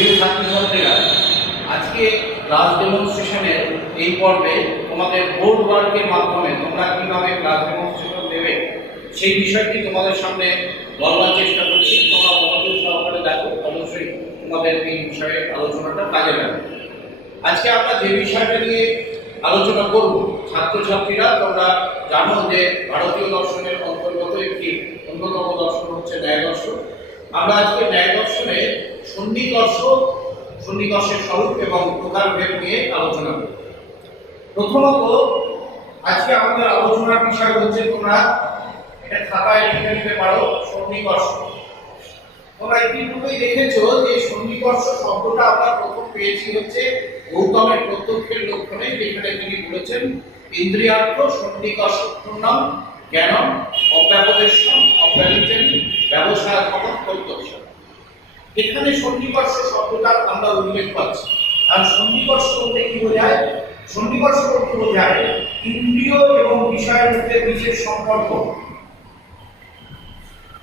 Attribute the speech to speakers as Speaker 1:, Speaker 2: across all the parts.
Speaker 1: প্রিয় ছাত্রছাত্রীরা, আজকে ক্লাস ডেমনস্ট্রেশনের এই পর্বে তোমাদের বোর্ড ওয়ার্কের মাধ্যমে তোমরা কীভাবে ক্লাস ডেমনস্ট্রেশন দেবে, সেই বিষয়টি তোমাদের সামনে বলবার চেষ্টা করছি। তোমরা মনোযোগ সহকারে দেখো, অবশ্যই তোমাদের এই বিষয়ে আলোচনাটা কাজে লাগবে। আজকে আমরা যে বিষয়টা নিয়ে আলোচনা করব, ছাত্রছাত্রীরা, তোমরা জানো যে ভারতীয় দর্শনের অন্তর্গত একটি অন্যতম দর্শন হচ্ছে ন্যায় দর্শন। আমরা আজকে ন্যায় দর্শনে সন্নিকর্ষ সন্নিকর্ষের স্বরূপ এবং প্রকারভেদ নিয়ে আলোচনা করব। প্রথমত, আজকে আমাদের আলোচনার বিষয় হচ্ছে তোমরা এটা খাতায় লিখে নিতে পারো, সন্নিকর্ষ। তোমরা ইতিপূর্বেই দেখেছ যে সন্নিকর্ষ শব্দটা আমরা প্রথম পেয়েছি হচ্ছে গৌতমের প্রত্যক্ষের লক্ষণে, যেখানে তিনি বলেছেন, ইন্দ্রিয়ার্থ সন্নিকর্ষ নাম জ্ঞানম অব্যাপদেশম অব্যালিতেন ব্যবসায় প্রত্যক্ষ। এখানে সন্নিকর্ষ শব্দটা আমরা উল্লেখ পাচ্ছি। আর সন্নিকর্ষ বলতে কি বোঝায়? সন্নিকর্ষ বলতে বোঝায় ইন্দ্রিয় এবং বিষয়ের মধ্যে বিশেষ সম্পর্ক।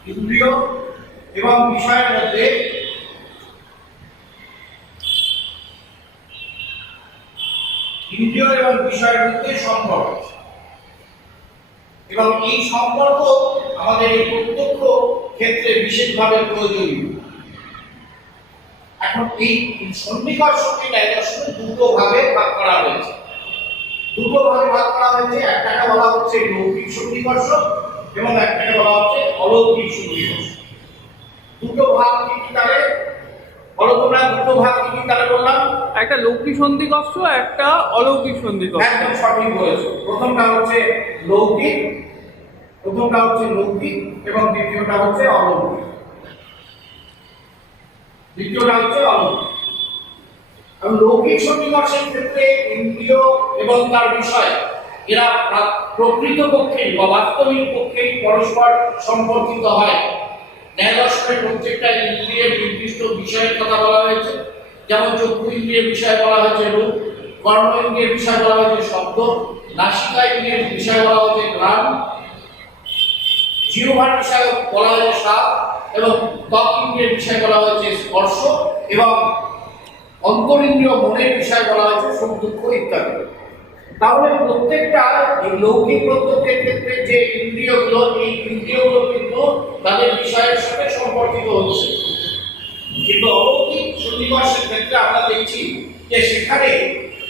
Speaker 1: ইন্দ্রিয় এবং বিষয়ের মধ্যে ইন্দ্রিয় এবং বিষয়ের মধ্যে সম্পর্ক। এবং এই সম্পর্ক আমাদের এই প্রত্যক্ষ ক্ষেত্রে বিশেষভাবে প্রয়োজনীয়। এখন এই সন্নিকর্ষকে ন্যায়দর্শনে দুটো ভাগে ভাগ করা হয়েছে। দুটো ভাগে ভাগ করা হয়েছে একটাকে বলা হচ্ছে লৌকিক সন্নিকর্ষ এবং একটাকে বলা হচ্ছে অলৌকিক সন্নিকর্ষ দুটো ভাগ কি কি তাহলে? বলো তোমরা দুটো ভাগ কি কি তাহলে বললাম?
Speaker 2: একটা লৌকিক সন্ধিকর্ষ একটা অলৌকিক সন্ধিকর্ষ।
Speaker 1: একদম সঠিক বলেছ। প্রথমটা হচ্ছে লৌকিক প্রথমটা হচ্ছে লৌকিক এবং দ্বিতীয়টা হচ্ছে অলৌকিক। দ্বিতীয়টা হচ্ছে অলৌকিক এবং লৌকিক সন্নিকর্ষের ক্ষেত্রে ইন্দ্রিয় এবং তার বিষয়, এরা প্রা- প্রকৃত পক্ষে বা বাস্তবিক পক্ষেই পরস্পর সম্পর্কিত হয়। ন্যায় দর্শনের প্রত্যেকটা ইন্দ্রিয়ের নির্দিষ্ট বিষয়ের কথা বলা হয়েছে। যেমন চক্ষু ইন্দ্রিয়ের বিষয়ে বলা হয়েছে রূপ কর্ম ইন্দ্রিয়ের বিষয়ে বলা হয়েছে শব্দ, নাসিকা ইন্দ্রিয়ের বিষয়ে বলা হয়েছে গ্রাম, জিহ্বার বিষয়ে বলা হয়েছে স্বাদ এবং ত্বক ইন্দ্রিয়ের বিষয়ে বলা হয়েছে স্পর্শ এবং অন্তরিন্দ্রিয় মনের বিষয়ে বলা হয়েছে সুখ, দুঃখ ইত্যাদি। তাহলে প্রত্যেকটা এই লৌকিক প্রত্যক্ষের ক্ষেত্রে যে ইন্দ্রিয়গুলো, এই ইন্দ্রিয়গুলো কিন্তু তাদের বিষয়ের সাথে সম্পর্কিত হচ্ছে। কিন্তু অলৌকিক সন্নিবাসের ক্ষেত্রে আমরা দেখছি যে সেখানে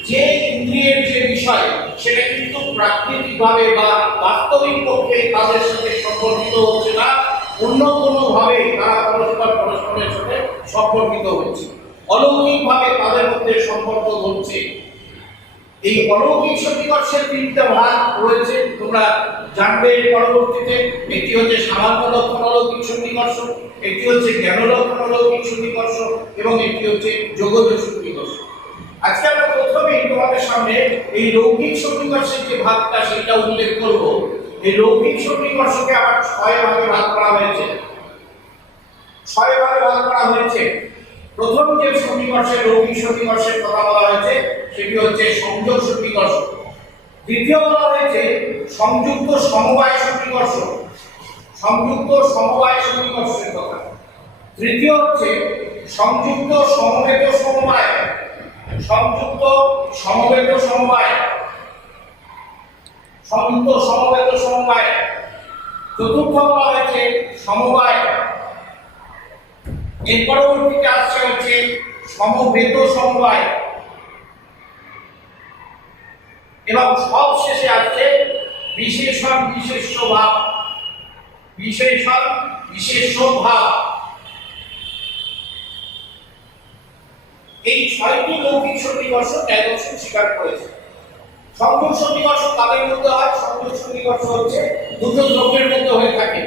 Speaker 1: যে ইন্দ্রিয়ের যে বিষয়, সেটা কিন্তু প্রাকৃতিকভাবে বা বাস্তবিক পক্ষে তাদের সাথে সম্পর্কিত হচ্ছে না। অন্য কোনো ভাবে তারা পরস্পর পরস্পরের সাথে সম্পর্কিত হচ্ছে। অলৌকিকভাবে তাদের মধ্যে সম্পর্ক হচ্ছে। এই অলৌকিক সন্নিকর্ষের তিনটা ভাগ রয়েছে, তোমরা জানবে পরবর্তীতে। একটি হচ্ছে সামান্য লক্ষণ অলৌকিক সন্নিকর্ষ একটি হচ্ছে জ্ঞান লক্ষণ অলৌকিক সন্নিকর্ষ এবং একটি হচ্ছে যোগজ সন্নিকর্ষ আজকে আমরা প্রথমেই তোমাদের সামনে এই লৌকিক সন্নিকর্ষের যে ভাগটা, সেটা উল্লেখ করব। এই লৌকিক সন্নিকর্ষকে আবার ছয় ভাগে ভাগ করা হয়েছে। ছয় ভাগে ভাগ করা হয়েছে। প্রথম যে সন্নিকর্ষের লৌকিক সন্নিকর্ষের কথা বলা হয়েছে, সেটি হচ্ছে সংযোগ সন্নিকর্ষ দ্বিতীয় বলা হয়েছে সংযুক্ত সমবায় সন্নিকর্ষ সংযুক্ত সমবায় সন্নিকর্ষের কথা। তৃতীয় হচ্ছে সংযুক্ত সমবেত সমবায়। সংযুক্ত সমবেত সমবায়। সংযুক্ত সমবেত সমবায়। চতুর্থ বলা হয়েছে সমবায়। এর পরবর্তীতে আসছে হচ্ছে সমবেত সমবায়। এবং সব শেষে আসছে বিশেষণ বিশেষ্য ভাব বিশেষণ বিশেষ্য ভাব এই ছয়টি লৌকিক সন্নিকর্ষ ন্যায়দর্শন স্বীকার করেছে। সংযোগ সন্নিকর্ষ তাদের মধ্যে হয় সংযোগ সন্নিকর্ষ হচ্ছে দুটো দ্রব্যের মধ্যে হয়ে থাকে।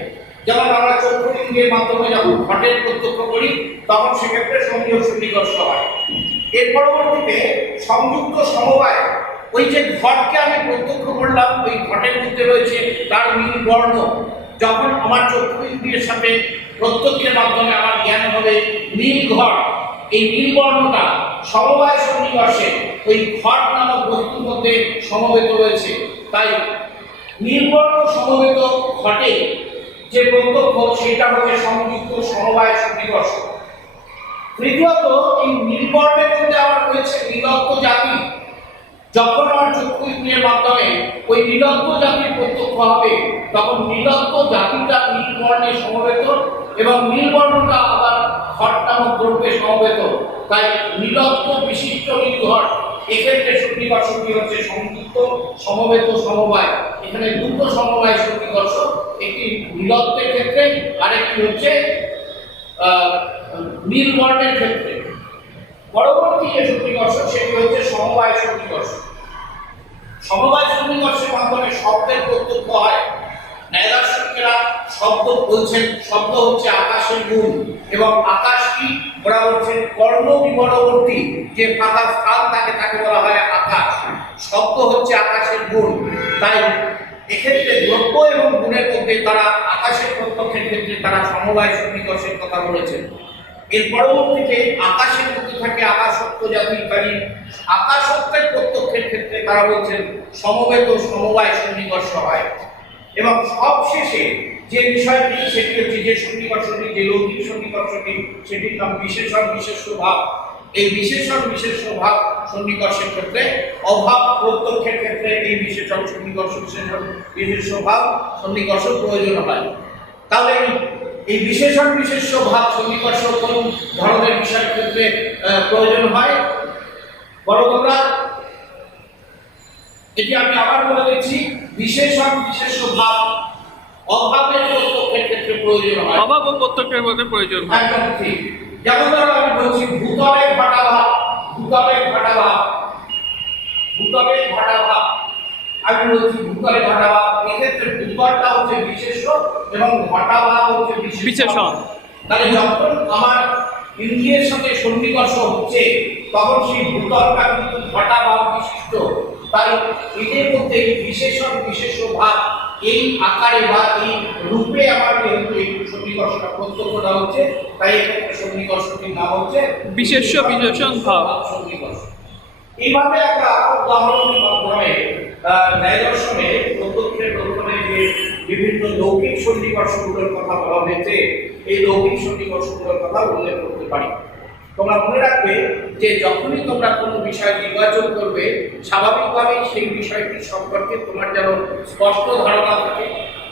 Speaker 1: যেমন আমরা চক্ষু ইন্দ্রিয়ের মাধ্যমে যখন ঘটের প্রত্যক্ষ করি, তখন সেক্ষেত্রে সংযোগ সন্নিকর্ষ হয়। এর পরবর্তীতে সংযুক্ত সমবায়, ওই যে ঘটকে আমি প্রত্যক্ষ করলাম, ওই ঘটের মধ্যে রয়েছে তার নীল বর্ণ। যখন আমার চক্ষু ইন্দ্রিয়ের সাথে প্রত্যক্ষের মাধ্যমে আমার জ্ঞান হবে নীল ঘট, এই নীল সমবায় সন্নিকর্ষে ওই ঘট নামক বস্তুর মধ্যে সমবেত রয়েছে। তাই নীলবর্ণ সমবেত ঘটে যে প্রত্যক্ষ, সেটা হচ্ছে সংযুক্ত সমবায় সন্নিকর্ষ। তৃতীয়ত, এই নীলবর্ণের মধ্যে আবার রয়েছে নীলত্ব জাতি। যখন আমার চক্ষু ইন্দ্রিয়ের মাধ্যমে ওই নীলত্ব জাতির প্রত্যক্ষ হবে, তখন নীলত্ব জাতিটা নীল বর্ণে সমবেত এবং নীল বর্ণটা আবার ঘট নামক দ্রব্যে সমবেত। তাই নীলত্ব বিশিষ্ট নীলঘট এক্ষেত্রে সন্নিকর্ষ কি হচ্ছে সংযুক্ত সমবেত সমবায়। এখানে দুটো সমবায় সন্নিকর্ষ একটি নীলত্বের ক্ষেত্রে আরেকটি হচ্ছে আহ, নীল বর্ণের ক্ষেত্রে। পরবর্তী যে সন্নিকর্ষ সেটি হচ্ছে সমবায় সন্নিকর্ষ সমবায় সন্নিকর্ষের মাধ্যমে শব্দের প্রত্যক্ষ হয়। ন্যায়দার্শনিকেরা শব্দ বলছেন, শব্দ হচ্ছে আকাশের গুণ এবং আকাশ কি ওরা বলছেন কর্ণ বিবরবর্তী যে ফাঁকা স্থান থাকে তাকে বলা হয় আকাশ। শব্দ হচ্ছে আকাশের গুণ তাই এক্ষেত্রে দ্রব্য এবং গুণের মধ্যে তারা আকাশের প্রত্যক্ষের ক্ষেত্রে তারা সমবায় সন্নিকর্ষের কথা বলেছেন। এর পরবর্তীতে আকাশের মধ্যে থাকে আকাশত্ব জাতি ইত্যাদি আকাশত্বের প্রত্যক্ষের ক্ষেত্রে তারা বলছেন সমবেত সমবায় সন্নিকর্ষ হয়। এবং সবশেষে যে বিষয়টি, সেটি হচ্ছে যে সন্নিকর্ষটি যে লৌকিক সন্নিকর্ষটি সেটির নাম বিশেষণ, বিশেষ ভাব এই বিশেষণ, বিশেষ ভাব সন্নিকর্ষের ক্ষেত্রে, অভাব প্রত্যক্ষের ক্ষেত্রে এই বিশেষণ, সন্নিকর্ষ বিশেষণ বিশেষ্য ভাব সন্নিকর্ষ প্রয়োজন হয়। তাহলে এই- বিশেষণ বিশেষ্য ভাব সন্নিকর্ষ কোন ধরনের বিষয়ের ক্ষেত্রে প্রয়োজন হয়? বড় তোমরা। এটি আমি আবার বলে দিচ্ছি। বিশেষণ বিশেষ্য ভাব অভাবের প্রত্যক্ষের ক্ষেত্রে প্রয়োজন হয়
Speaker 2: অভাব ও প্রত্যক্ষের মধ্যে প্রয়োজন হয়
Speaker 1: একদম ঠিক যেমন ধরো আমি বলছি ভূতলে ঘটাভাব ভূতলে ঘটাভাব ভূতলে ঘটাভাব আমি বলছি ভূতলে ঘটাভাব এক্ষেত্রে ভূতলটা হচ্ছে বিশেষ্য এবং ঘটাভাব হচ্ছে বিশেষ্য।
Speaker 2: বিশেষণ।
Speaker 1: তাহলে যখন আমার ইন্দ্রিয়ের সাথে সন্নিকর্ষ হচ্ছে তখন সেই ভূতলটা কিন্তু ঘটাভাব বিশিষ্ট তাই এদের মধ্যে বিশেষণ বিশেষ্য ভাব এই আকারে বা এই রূপে আমার যেহেতু এই সন্নিকর্ষটা প্রত্যক্ষটা হচ্ছে। তাই এক্ষেত্রে সন্নিকর্ষটির নাম হচ্ছে
Speaker 2: বিশেষ বিশেষণ ভাব।
Speaker 1: সন্নিকর্ষ। এইভাবে একটা উদাহরণের মাধ্যমে ন্যায় দর্শনে প্রত্যক্ষের দর্শনে যে বিভিন্ন লৌকিক সন্নিকর্ষগুলোর কথা বলা হয়েছে। এই লৌকিক সন্নিকর্ষগুলোর কথা উল্লেখ করতে পারি। তোমরা মনে রাখবে যে যখনই তোমরা কোনো বিষয় নির্বাচন করবে, স্বাভাবিকভাবেই সেই বিষয়টি সম্পর্কে তোমার যেন স্পষ্ট ধারণা থাকে।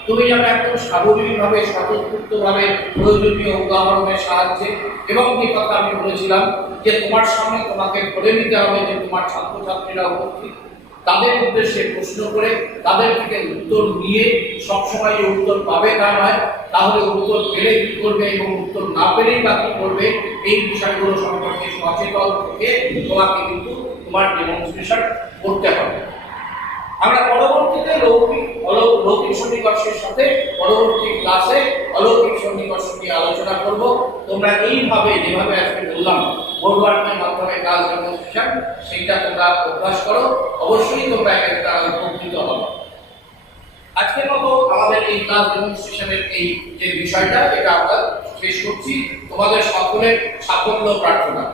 Speaker 1: তুমি যেন একদম স্বাভাবিকভাবে স্বতঃস্ফূর্তভাবে প্রয়োজনীয় উদাহরণের সাহায্যে এবং যে কথা আমি বলেছিলাম যে তোমার সামনে তোমাকে ধরে নিতে হবে যে তোমার ছাত্রছাত্রীরা উপস্থিত। তাদের উদ্দেশ্যে প্রশ্ন করে, তাদের থেকে উত্তর নিয়ে সবসময় উত্তর পাবে না নয়, তাহলে উত্তর পেলে কি করবে এবং উত্তর না পেলেই বা কি করবে, এই বিষয়গুলো সম্পর্কে সচেতন থেকে তোমাকে কিন্তু তোমার ডেমনস্ট্রেশন করতে হবে। আমরা পরবর্তীতে লৌকিক লৌকিক সন্নিকর্ষের সাথে পরবর্তী ক্লাসে অলৌকিক সন্নিকর্ষ নিয়ে আলোচনা করব। তোমরা এইভাবে যেভাবে আজকে বললাম বোর্ডওয়ার্কের মাধ্যমে কাজ ডেমনস্ট্রেশন সেইটা তোমরা অভ্যাস করো। অবশ্যই তোমরা একটা উপকৃত হবে। আজকের মতো আমাদের এই ক্লাস ডেমনস্ট্রেশনের এই যে বিষয়টা, এটা আমরা শেষ করছি। তোমাদের সকলের সাফল্য প্রার্থনা।